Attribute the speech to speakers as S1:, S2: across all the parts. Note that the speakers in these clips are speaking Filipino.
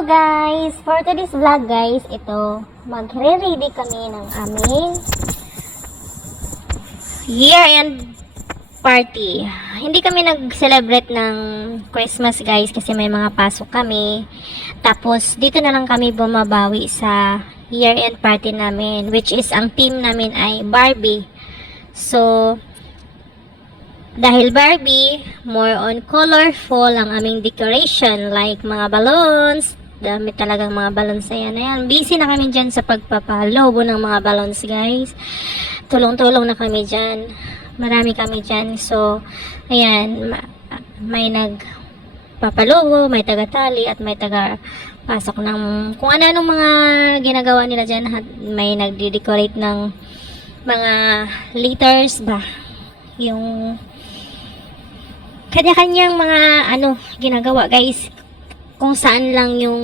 S1: Guys! For today's vlog guys, ito, magre-ready kami ng aming year-end party. Hindi kami nag-celebrate ng Christmas guys kasi may mga pasok kami. Tapos dito na lang kami bumabawi sa year-end party namin which is ang team namin ay Barbie. So, dahil Barbie, more on colorful ang aming decoration like mga balloons, dami talagang mga balloons na yan. Ayan, busy na kami dyan sa pagpapalobo ng mga balloons guys. Tulong-tulong na kami dyan. Marami kami dyan. So, ayan, ma- may nagpapalobo, may taga-tali at may taga pasok ng kung ano-anong mga ginagawa nila dyan. May nagde-decorate ng mga liters ba yung kanya-kanyang mga ano ginagawa guys kung saan lang yung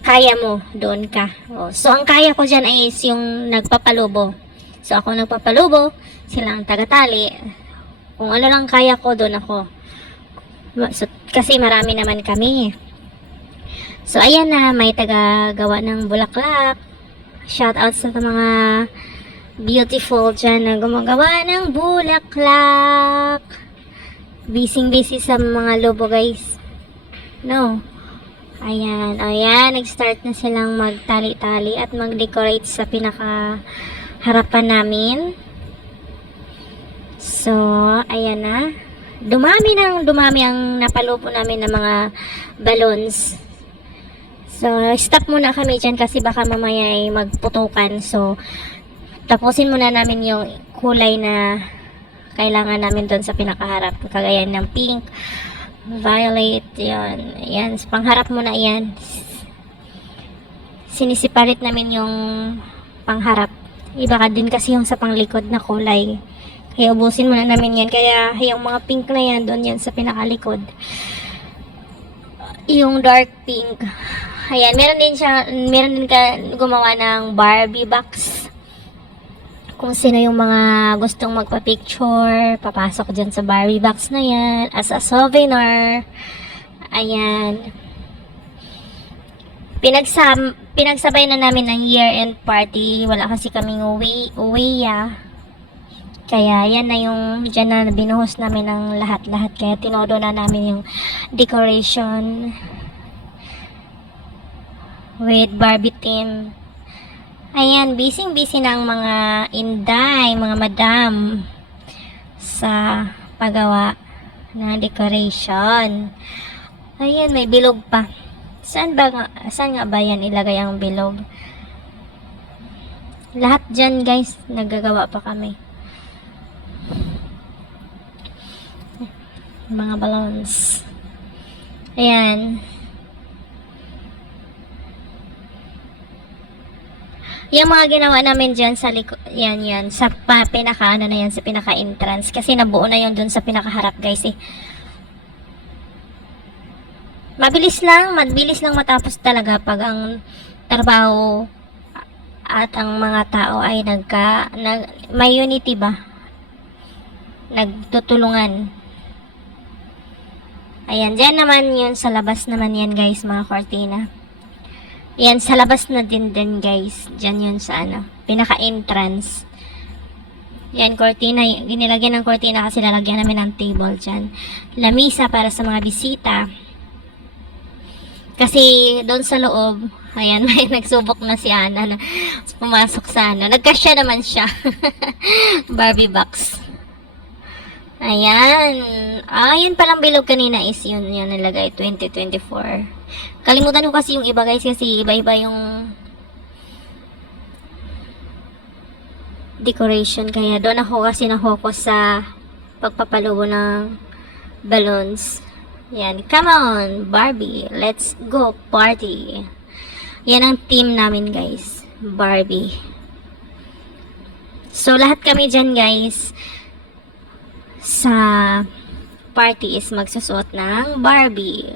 S1: kaya mo doon ka. Oh, so ang kaya ko dyan ay is yung nagpapalubo. So ako nagpapalubo sila ang tagatali. Kung ano lang kaya ko doon ako. So, kasi marami naman kami. So ayan na may tagagawa ng bulaklak. Shout out sa mga beautiful dyan na gumagawa ng bulaklak. Busy busy sa mga lobo guys. No. Ayan, ayan, nag-start na silang magtali-tali at mag-decorate sa pinaka harapan namin. So, ayan na. Dumami nang dumami ang napalupo namin ng mga balloons. So, stop muna kami dyan kasi baka mamaya ay magputukan. So, tapusin muna namin yung kulay na kailangan namin doon sa pinakaharap. Kagaya ng pink, violet, yan. Yan, sa pangharap muna yan. Sinisiparit namin yung pangharap. Iba ka din kasi yung sa panglikod na kulay. Kaya ubusin muna namin yan. Kaya yung mga pink na yan, doon yan sa pinakalikod. Yung dark pink. Ayan, meron din siya, meron din ka gumawa ng Barbie box kung sino yung mga gustong magpa-picture, papasok dyan sa Barbie box na yan as a souvenir. Ayan. Pinagsam, pinagsabay na namin ng year-end party. Wala kasi kaming uwi, uwi ya. Kaya yan na yung dyan na binuhos namin ng lahat-lahat. Kaya tinodo na namin yung decoration with Barbie theme. Ayan, busy-busy ang mga inday, mga madam sa paggawa ng decoration. Ayan, may bilog pa. Saan ba saan nga ba yan ilagay ang bilog? Lahat dyan guys, nagagawa pa kami. Mga balloons. Ayan. Yung mga ginawa namin dyan sa liko, yan yan, sa pa, pinaka ano na yan, sa pinaka entrance. Kasi nabuo na yun dun sa pinakaharap guys eh. Mabilis lang, mabilis lang matapos talaga pag ang trabaho at ang mga tao ay nagka, nag, may unity ba? Nagtutulungan. Ayan, dyan naman yun, sa labas naman yan guys, mga cortina. Yan, sa labas na din din guys. Diyan yun sa ano, pinaka-entrance. Yan, cortina. Ginilagyan ng cortina kasi lalagyan namin ng table dyan. Lamisa para sa mga bisita. Kasi doon sa loob, ayan, may nagsubok na si Ana na pumasok sa ano. Nagkasya naman siya. Barbie box. Ayan. Ah, yun palang bilog kanina is yun, yun nilagay, 2024. Kalimutan ko kasi yung iba guys kasi iba-iba yung decoration. Kaya doon ako kasi na-focus sa pagpapalubo ng balloons. Yan. Come on, Barbie. Let's go party. Yan ang team namin guys. Barbie. So, lahat kami dyan guys sa party is magsusuot ng Barbie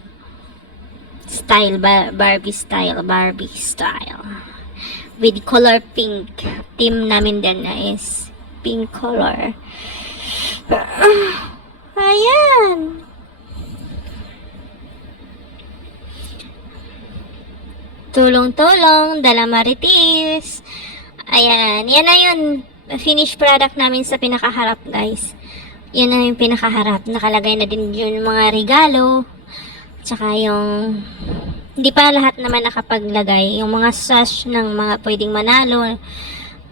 S1: style ba Barbie style Barbie style with color pink team namin din na is pink color ayan tulong-tulong, dala maritis. Ayan, yan na yun. Finished product namin sa pinakaharap, guys. Yan na yung pinakaharap. Nakalagay na din yun mga regalo. Tsaka yung... Hindi pa lahat naman nakapaglagay. Yung mga sash ng mga pwedeng manalo.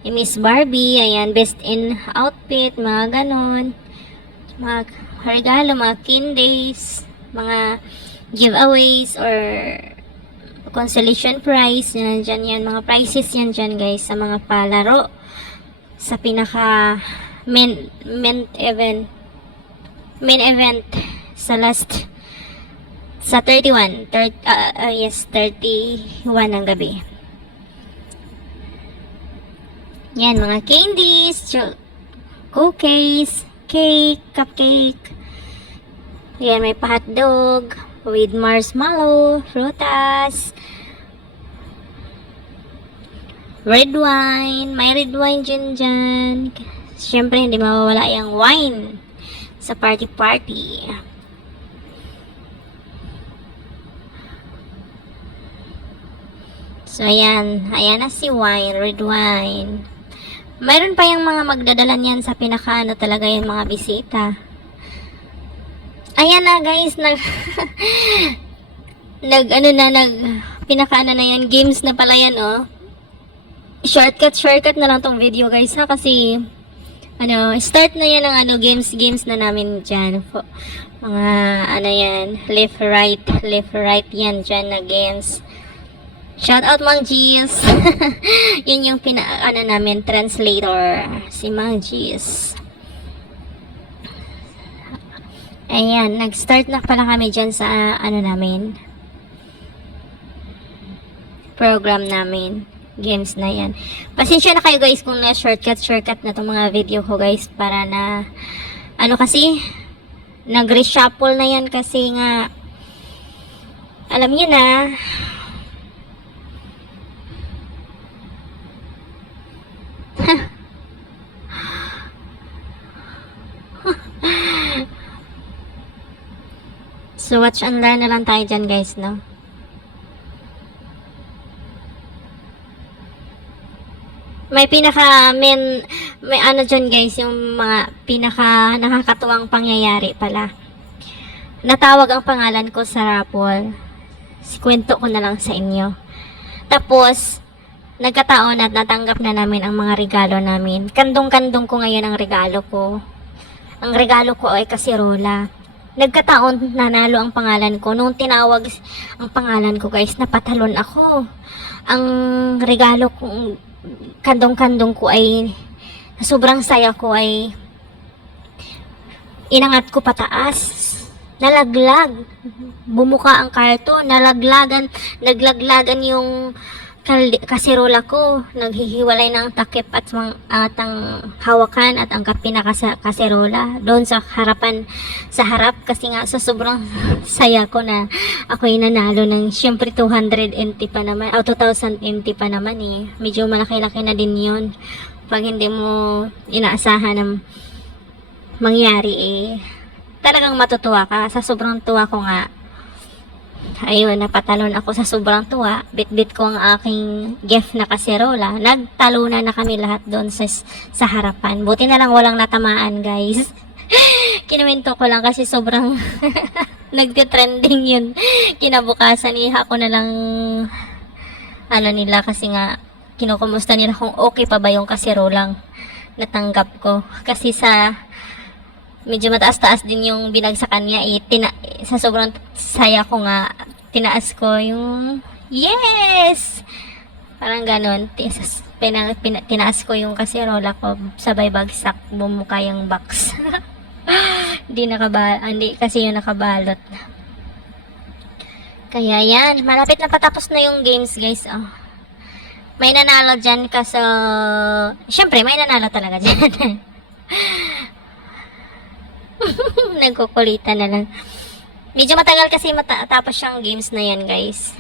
S1: Yung Miss Barbie, ayan, best in outfit, mga ganon. Mga regalo, mga candies, mga giveaways or consolation prize, yan dyan yan, mga prizes yan dyan guys, sa mga palaro, sa pinaka main, main event, main event sa last, sa 31, thir, uh, uh, yes, 31 ng gabi. Yan, mga candies, cookies, cake, cupcake. Yan, may pa-hotdog with marshmallow, frutas, red wine. May red wine dyan dyan. Siyempre, hindi mawawala yung wine sa party-party. So, ayan. Ayan na si wine, red wine. Mayroon pa yung mga magdadala niyan sa pinakaano talaga yung mga bisita. Ayan na guys, nag nag ano na nag pinakaano na yan, games na pala yan oh. Shortcut shortcut na lang tong video guys ha kasi ano, start na yan ng ano games games na namin diyan. Mga ano yan, left right, left right yan diyan na games. Shout out Mang Gis. Yun yung pina ano namin translator si Mang Gis. Ayan, nag-start na pala kami dyan sa ano namin program namin. Games na yan. Pasensya na kayo guys kung na shortcut shortcut na itong mga video ko guys para na ano kasi nag-reshuffle na yan kasi nga alam niyo na So, watch and learn na lang tayo dyan, guys, no? May pinaka, men, may ano dyan, guys, yung mga pinaka nakakatuwang pangyayari pala. Natawag ang pangalan ko sa Rapol. Kwento ko na lang sa inyo. Tapos, nagkataon at natanggap na namin ang mga regalo namin. Kandong-kandong ko ngayon ang regalo ko. Ang regalo ko ay kasirola nagkataon nanalo ang pangalan ko. Nung tinawag ang pangalan ko guys, napatalon ako. Ang regalo kong kandong-kandong ko ay sobrang saya ko ay inangat ko pataas. Nalaglag. Bumuka ang karton. Nalaglagan, naglaglagan yung kasirola ko. Naghihiwalay ng takip at, mang, at ang hawakan at ang pinaka kasirola. Doon sa harapan, sa harap kasi nga sa sobrang saya ko na ako'y nanalo ng syempre 200 NT pa naman, o 2000 NT pa naman eh. Medyo malaki-laki na din yon Pag hindi mo inaasahan ng mangyari eh, talagang matutuwa ka. Sa sobrang tuwa ko nga, ayun, napatalon ako sa sobrang tuwa. Bit-bit ko ang aking gift na kaserola. Nagtalunan na kami lahat doon sa, sa harapan. Buti na lang walang natamaan, guys. Kinuwento ko lang kasi sobrang nagtitrending yun. Kinabukasan, iha ko na lang ano nila kasi nga kinukumusta nila kung okay pa ba yung kaserolang natanggap ko. Kasi sa medyo mataas-taas din yung binagsakan niya eh, tina, sa sobrang saya ko nga tinaas ko yung yes! Parang Tinas, pina, pina, tinaas ko yung kaserola ko sabay bagsak bumuka yung box. Hindi nakabal hindi kasi yung nakabalot. Kaya yan malapit na patapos na yung games guys oh. May nanalo dyan kaso syempre may nanalo talaga dyan Nagkukulitan na lang. Medyo matagal kasi matapos siyang games na yan, guys.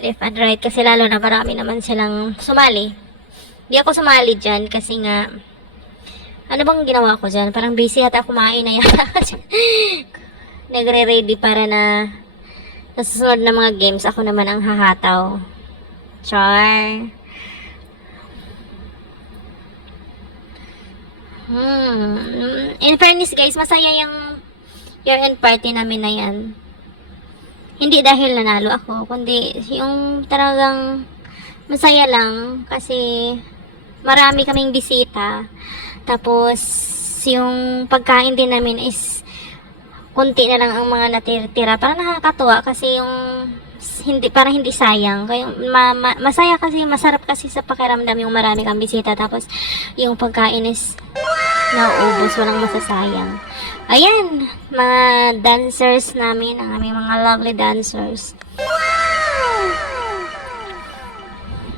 S1: Left and right kasi lalo na marami naman silang sumali. Hindi ako sumali dyan kasi nga ano bang ginawa ko dyan? Parang busy at ako kumain na yata. Nagre-ready para na Sa susunod na mga games, ako naman ang hahataw. Char. Hmm. In fairness guys, masaya yung year-end party namin na yan. Hindi dahil nanalo ako, kundi yung talagang masaya lang kasi marami kaming bisita. Tapos, yung pagkain din namin is konti na lang ang mga natitira. Parang nakakatuwa kasi yung hindi para hindi sayang. Kaya ma, ma- masaya kasi masarap kasi sa pakiramdam yung marami kang bisita tapos yung pagkain is nauubos, walang masasayang. Ayan, mga dancers namin, ang aming mga lovely dancers.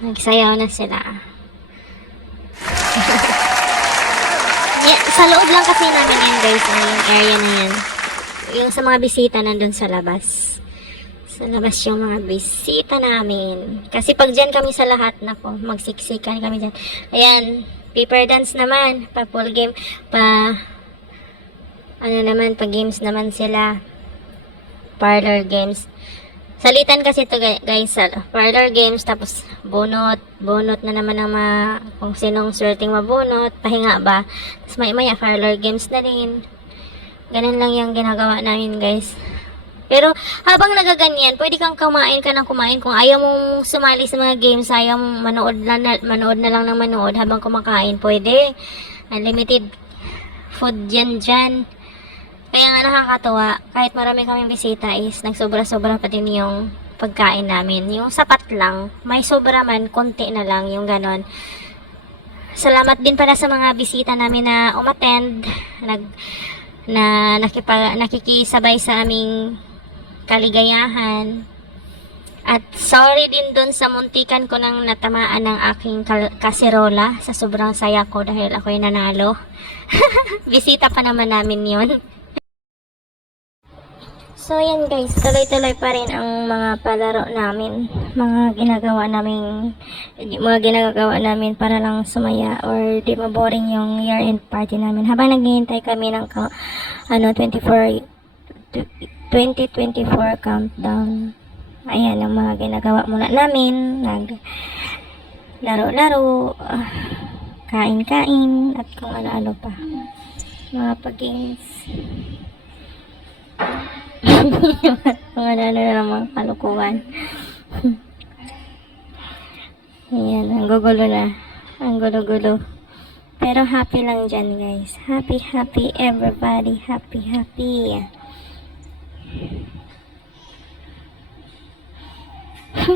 S1: Nagsayaw na sila. yeah, sa loob lang kasi namin yan guys, yung area na yan. Yung sa mga bisita nandun sa labas. Sa labas yung mga bisita namin. Kasi pag dyan kami sa lahat, nako, magsiksikan kami dyan. Ayan, paper dance naman, pa full game, pa ano naman, pa games naman sila. Parlor games. Salitan kasi to gu- guys, parlor games, tapos bunot, bunot na naman ang mga, kung sinong sorting mabunot, pahinga ba. Tapos may maya parlor games na rin. Ganun lang yung ginagawa namin guys. Pero habang nagaganyan, pwede kang kumain ka ng kumain. Kung ayaw mong sumali sa mga games, ayaw mong manood na, na, manood na lang ng manood habang kumakain, pwede. Unlimited food yan dyan. Kaya nga nakakatuwa, kahit marami kaming bisita is nagsobra-sobra pa din yung pagkain namin. Yung sapat lang, may sobra man, konti na lang, yung ganon. Salamat din pala sa mga bisita namin na umattend, nag, na nakipa, nakikisabay sa aming kaligayahan. At sorry din dun sa muntikan ko nang natamaan ng aking kaserola sa sobrang saya ko dahil ako'y nanalo. Bisita pa naman namin yon. So yan guys, tuloy-tuloy pa rin ang mga palaro namin. Mga ginagawa namin, mga ginagawa namin para lang sumaya or di maboring yung year-end party namin. Habang naghihintay kami ng ano 24 tw- 2024 countdown. Ayan ang mga ginagawa muna namin. Nag laro-laro, ah, kain-kain, at kung ano-ano pa. Mga pag-games. mga ano na naman kalukuhan. Ayan, ang gugulo na. Ang gulo-gulo. Pero happy lang dyan, guys. Happy, happy, everybody. Happy, happy. Ha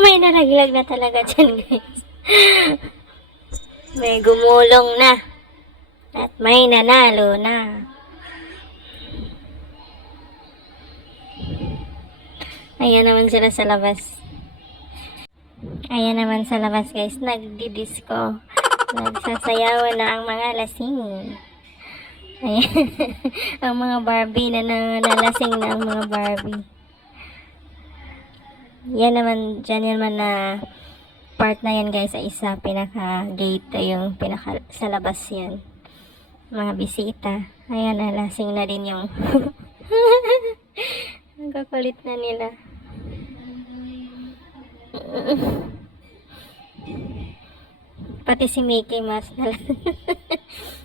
S1: May nalaglag na talaga dyan, guys. May gumulong na. At may nanalo na. Ayan naman sila sa labas. Ayan naman sa labas, guys. Nagdi-disco. Nagsasayawan na ang mga lasing. Ayan. ang mga Barbie na nalasing na ang mga Barbie. Yan naman, dyan naman na part na yan guys sa isa, pinaka gate yung pinaka sa labas yan. Mga bisita. Ayan, nalasing na din yung ang na nila. Pati si Mickey Mouse na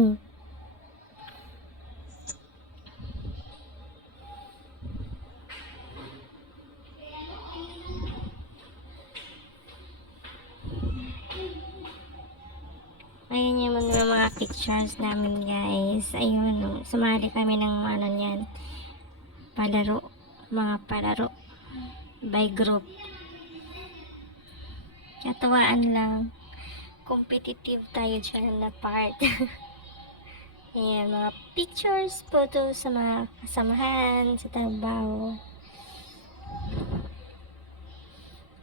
S1: Hmm. Ayan yung mga, mga pictures namin guys. Ayun, sumali kami ng ano yan. Palaro. Mga palaro. By group. Katawaan lang. competitive tayo dyan na part. Ayan, mga pictures, photos sa mga kasamahan, sa trabaho.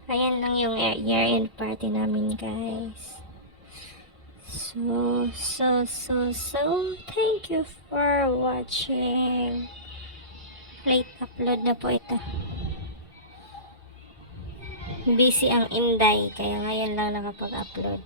S1: Ayan lang yung year-end party namin, guys. So, so, so, so, thank you for watching. Late upload na po ito. Busy ang Inday, kaya ngayon lang nakapag-upload.